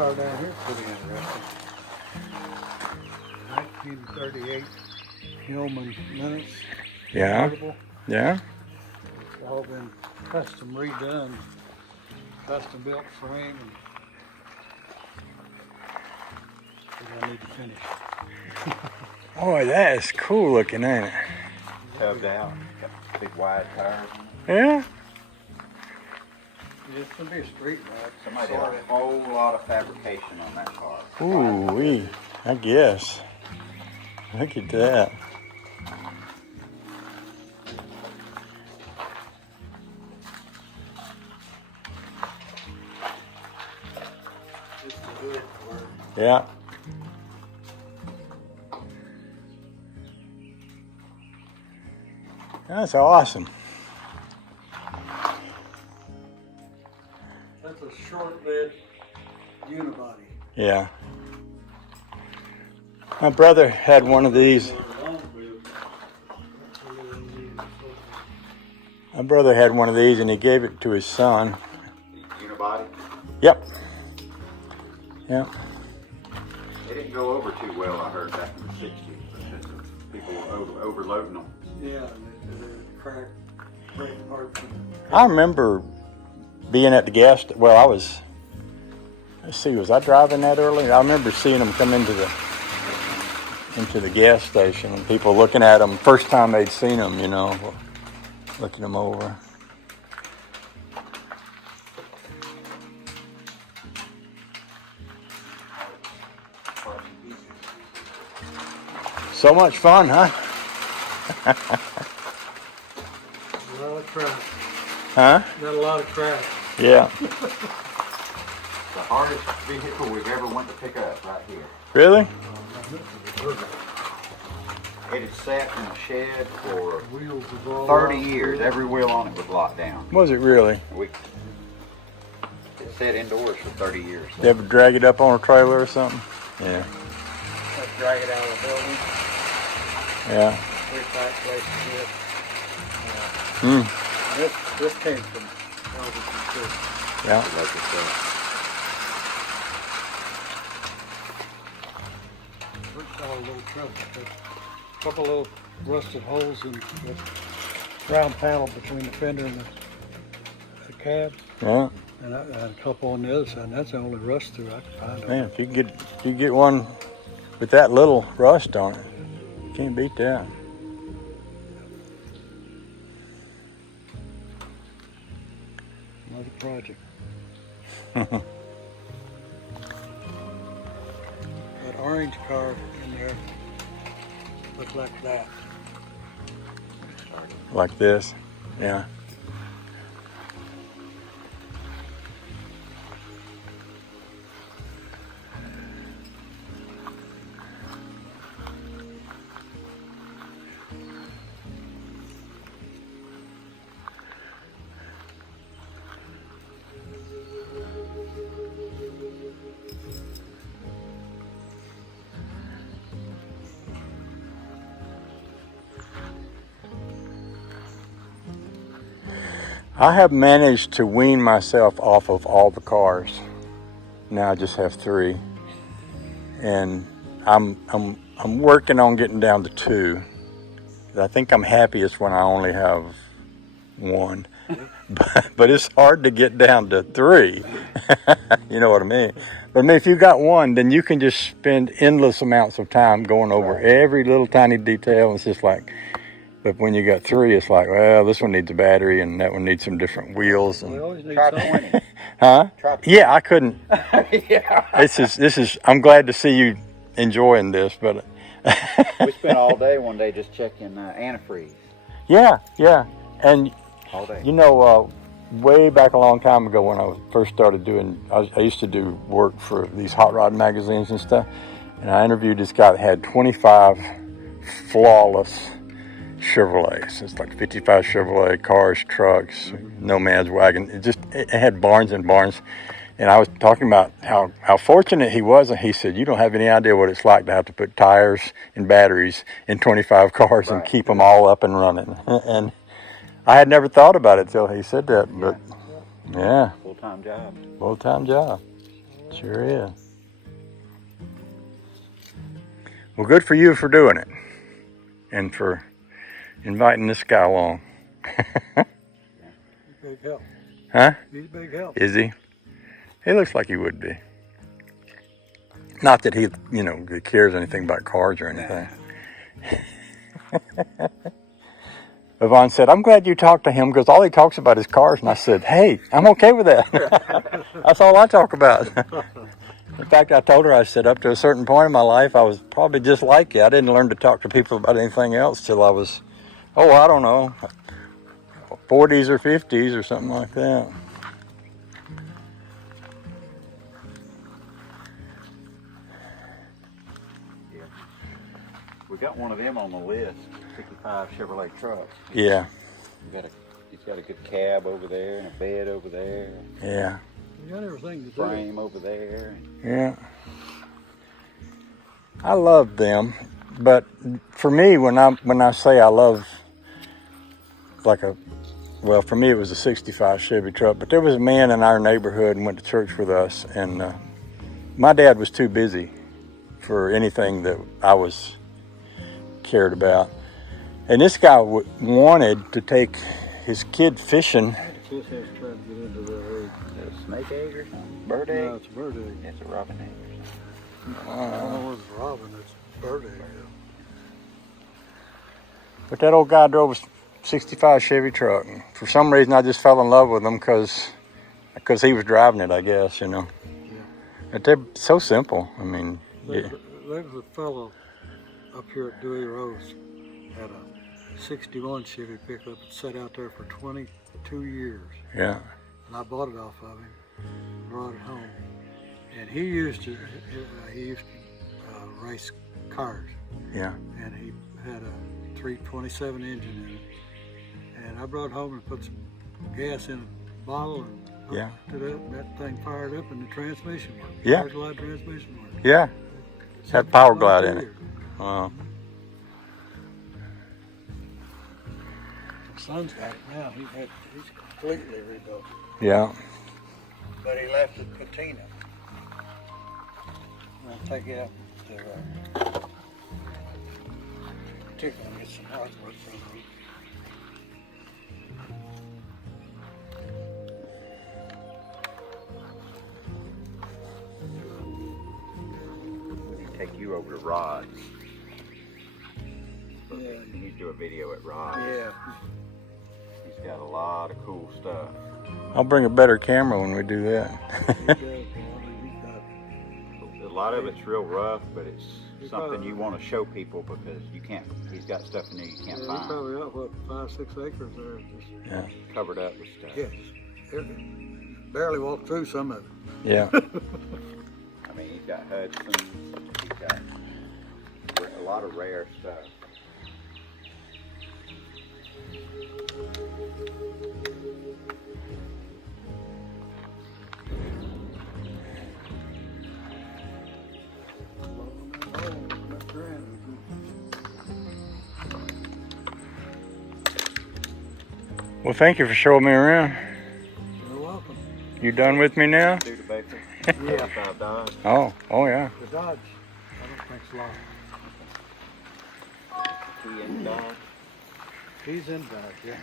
car down here is pretty interesting. 1938 Hillman Minx. Yeah. Convertible. Yeah. It's all been custom redone, custom built frame, and I need to finish. Boy, that is cool looking, ain't it? Tubbed out, got big wide tires. Yeah. It's gonna be a street ride. Somebody did a whole lot of fabrication on that car. Ooh wee. I guess. Look at that. It's the hood for it. Yeah. That's awesome. That's a short bed unibody. Yeah. My brother had one of these. My brother had one of these and he gave it to his son. Unibody. Yep. Yep. They didn't go over too well, I heard, back in the 60s. Because of people were overloading them. Yeah, they cracked, break apart. I remember being at the gas. Well, I was. Let's see. Was I driving that early? I remember seeing them come into the gas station and people looking at them. First time they'd seen them, you know, looking them over. So much fun, huh? A lot of crap. Huh? Got a lot of crap. Yeah. The hardest vehicle we've ever went to pick up right here. Really? It had sat in a shed for Wheels is all 30 out. years. Every wheel on it was locked down. Was it really? It sat indoors for 30 years. You ever drag it up on a trailer or something? Yeah. Let's drag it out of the building. Yeah. Pretty tight place to get. Hmm. This came from Elvis too. Yeah. Like I said. Worked out a little trouble. A couple little rusted holes in the round panel between the fender and the cab. Yeah. And a couple on the other side, and that's the only rust through I could find. Man, if you get one with that little rust on it, you can't beat that. Another project. That orange car in there looked like that. Like this. Yeah. I have managed to wean myself off of all the cars. Now I just have 3, and I'm working on getting down to 2. I think I'm happiest when I only have 1, but it's hard to get down to 3. You know what I mean? But I mean, if you got 1, then you can just spend endless amounts of time going over every little tiny detail. It's just like. But when you got 3, it's like, well, this one needs a battery, and that one needs some different wheels. And, We always need Try something. 20. huh? Try 20. Yeah, I couldn't. Yeah. This is. I'm glad to see you enjoying this, but. We spent all day one day just checking antifreeze. Yeah, and All day. you know, way back a long time ago when I first started doing, I used to do work for these hot rod magazines and stuff, and I interviewed this guy that had 25 flawless Chevrolets. It's like 55 Chevrolet cars, trucks, no man's wagon. It had barns and barns. And I was talking about how fortunate he was, and he said, you don't have any idea what it's like to have to put tires and batteries in 25 cars and keep them all up and running. And I had never thought about it till he said that, but yeah. Full-time job. Full-time job. Sure is. Well, good for you for doing it. And for inviting this guy along. Big help. Huh? He's a big help. Is he? He looks like he would be. Not that he, he cares anything about cars or anything. Yvonne said, I'm glad you talked to him because all he talks about is cars. And I said, hey, I'm okay with that. That's all I talk about. In fact, I told her, I said, up to a certain point in my life, I was probably just like you. I didn't learn to talk to people about anything else till I was, I don't know, 40s or 50s or something like that. Yeah. We got one of them on the list, 55 Chevrolet truck. Yeah. He's got a good cab over there and a bed over there. Yeah. You got everything to do. Frame over there. Yeah. I love them, but for me, when I say I love, for me it was a 65 Chevy truck, but there was a man in our neighborhood and went to church with us, and my dad was too busy for anything that I was cared about. And this guy wanted to take his kid fishing. This has to try to get into the egg. Is it a snake egg or something? Bird egg? No, it's a bird egg. It's a robin egg. I don't know what's robin, it's a bird egg. But that old guy drove a 65 Chevy truck. And for some reason, I just fell in love with him because he was driving it, I guess, Yeah. But they're so simple. I mean, There was a fellow up here at Dewey Rose, had a 61 Chevy pickup that sat out there for 22 years. yeah, And I bought it off of him, brought it home. And he used to race cars. yeah, And he had a 327 engine in it. And I brought it home and put some gas in a bottle and yeah, hooked it up, and that thing fired up and the transmission worked. Yeah. Power glide transmission worked. yeah. Had power glide in it. Wow. My son's got it now. He's completely rebuilt it. Yeah, But he left it patina. I'll take it out to Tickle and get some hardwood from him. Take you over to Rod's. Yeah. You need to do a video at Rod's. Yeah. He's got a lot of cool stuff. I'll bring a better camera when we do that. He does. He's got A lot of it's real rough, but it's He something probably- you want to show people because you can't. He's got stuff in there you can't He's find. probably got, 5-6 acres there. Just, Yeah, Covered up with stuff. barely walked through some of it. yeah. I mean, he's got Hudson's. He's got a lot of rare stuff. Well, thank you for showing me around. You're welcome. You done with me now? Do the Becket. Yeah. $45. Oh yeah. The Dodge, I don't think it's long. He in Dodge. He's in Dodge, yeah.